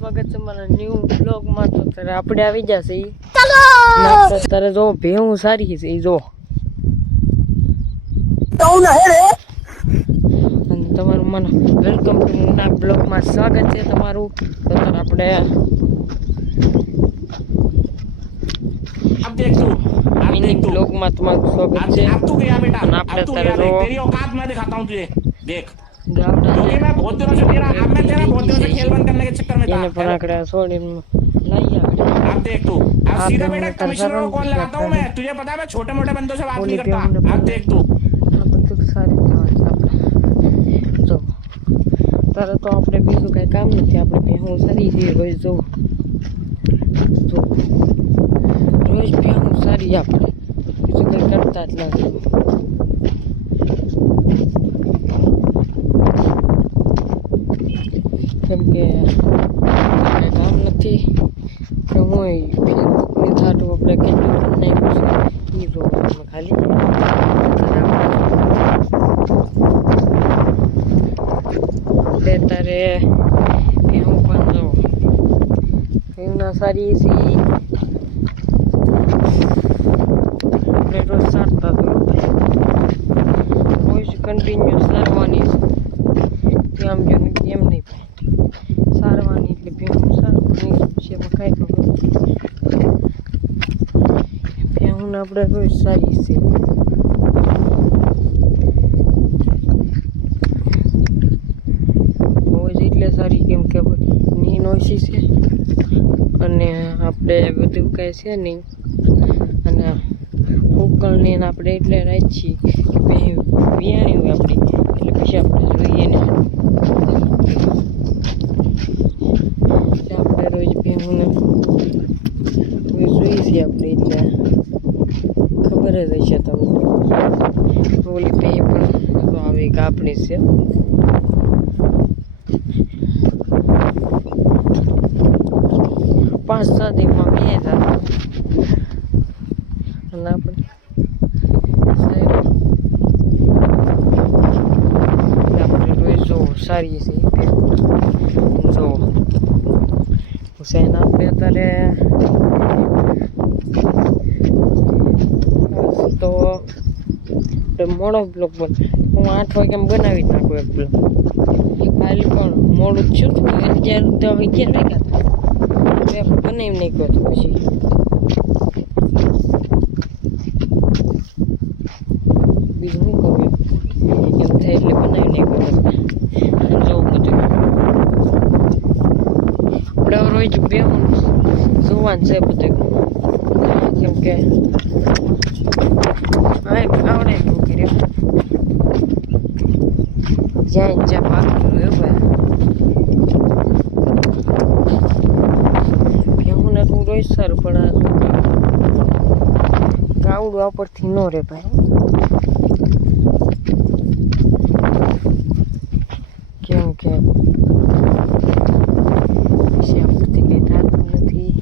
સ્વાગત છે મારા ન્યુ બ્લોગમાં. તો ત્યારે આપણે આવી જશે ચાલો ત્યારે જો ભેહું સારી છે એ જો અને તમારું મને વેલકમ ટુ મુન્ના બ્લોગમાં સ્વાગત છે તમારું. તો ત્યારે આપણે अब देख तू अब મિની देख तू બ્લોગમાં તમારું સ્વાગત છે. अब तू गया बेटा અને अब આપણે तू ત્યારે गया જો देख तेरी औकात मैं दिखाता हूँ तुझे देख ગામડા क्योंकि मैं बहुत दिनों से तेरा अब मैं तेरा बहुत दिनों से खेल बंद करने के चक्कर में था એને પણ આકડે છોડીને લઈ આવે. अब देख तू अब आप सीधा भी बेटा मुझे तरह कमिश्नर को कॉल तरह लगाता हूँ मैं तुझे पता है मैं छोटे मोटे बंदों से बात नहीं बोली पे करता हमने अब देख तू આ બધું સારી કહેવાય છે આપણે. જો તારે તો આપણે બીજું કાંઈ કામ નથી, આપણે ભેહું સારી છે રોજ જો જો રોજ ભેહું સારી આપણે બીજું કંઈ કરતા જ નથી. કેમ કે કાંઈ કામ નથી કે હું ફેસબુકની થાતું આપણે કેટલું કરી નાખ્યું છે એ જોવાનું ખાલી. આપણે તારે ભેહું પણ જો ભેહું ના સારી છે આપણે રોજ સારતા રોજ કન્ટિન્યુ સારવાની છે આમ જો એમ નહીં સારવાની એટલે ભેહું સારવાની છે એમાં કાંઈ ખબર ભેહું આપણે રોજ સારી છે. રોજ એટલે સારી કેમ કે નીન ઓછી છે અને આપણે બધું કાંઈ છે નહીં અને ઉકળની આપણે એટલે રાખીએ કે પછી વિયાણી હોય આપણી એટલે પછી આપણે જોઈએ ને એટલે આપણે રોજ ભેહુંને રોજ જોઈએ છીએ આપણે એટલે ખબર જ હશે તમને. ઓલી ભેહ પણ આવે કે આપણી છે. પાંચ સાદીમાં બે હતા અને આપણે આપણે રોજ જો સારી છે જો હુસેન આપણે અત્યારે તો મોડો બ્લોગ બન હું 8 વાગ્યામાં બનાવી જ નાખું એક બ્લોગ. કાલે પણ મોડું જ છું 11 વાગ્યા હતા બનાવી નહીં ગયો તો પછી બીજું શું કહું એમ થાય એટલે બનાવી નહીં ગયો જોવું બધું આપણે રોજ બેહું જોવાનું છે બધું કેમ કે આવડે એવું કર્યું જ્યાં જ્યાં પાકું એવું ભેહુંને તું રોજ સારું પણ ગાવડું આપણથી ન રે ભાઈ. કેમ કે પછી આપણથી કંઈ થતું નથી.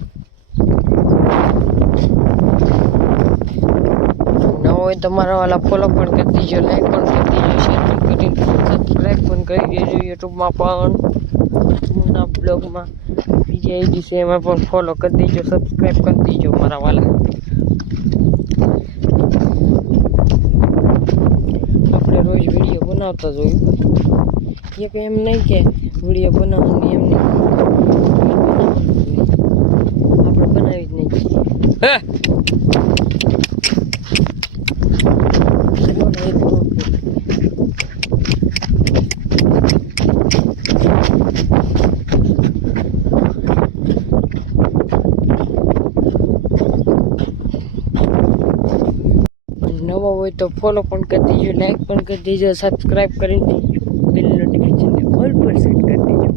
ન હોય તો મારા વાલા ફોલો પણ કરી દીજો, લાઈક પણ કરી દીજો, શેર પણ કરી સબસ્ક્રાઈબ પણ કરી દેજો. યુટ્યુબમાં પણ મુન્ના બ્લોગમાં બીજી આઈડી છે એમાં પણ ફોલો કરી દેજો, સબસ્ક્રાઈબ કરી દેજો મારા વાલા. આપણે રોજ વિડીયો બનાવતા જોયું એક એમ નહીં કે વિડીયો બનાવવાની એમ નહીં આપણે બનાવી જ નહીં. નવો હોય તો ફોલો પણ કરી દેજો, લાઈક પણ કરી દેજો, સબસ્ક્રાઈબ કરી દેજો, બેલ નોટિફિકેશનને ઓલ પર સેટ કરી દેજો.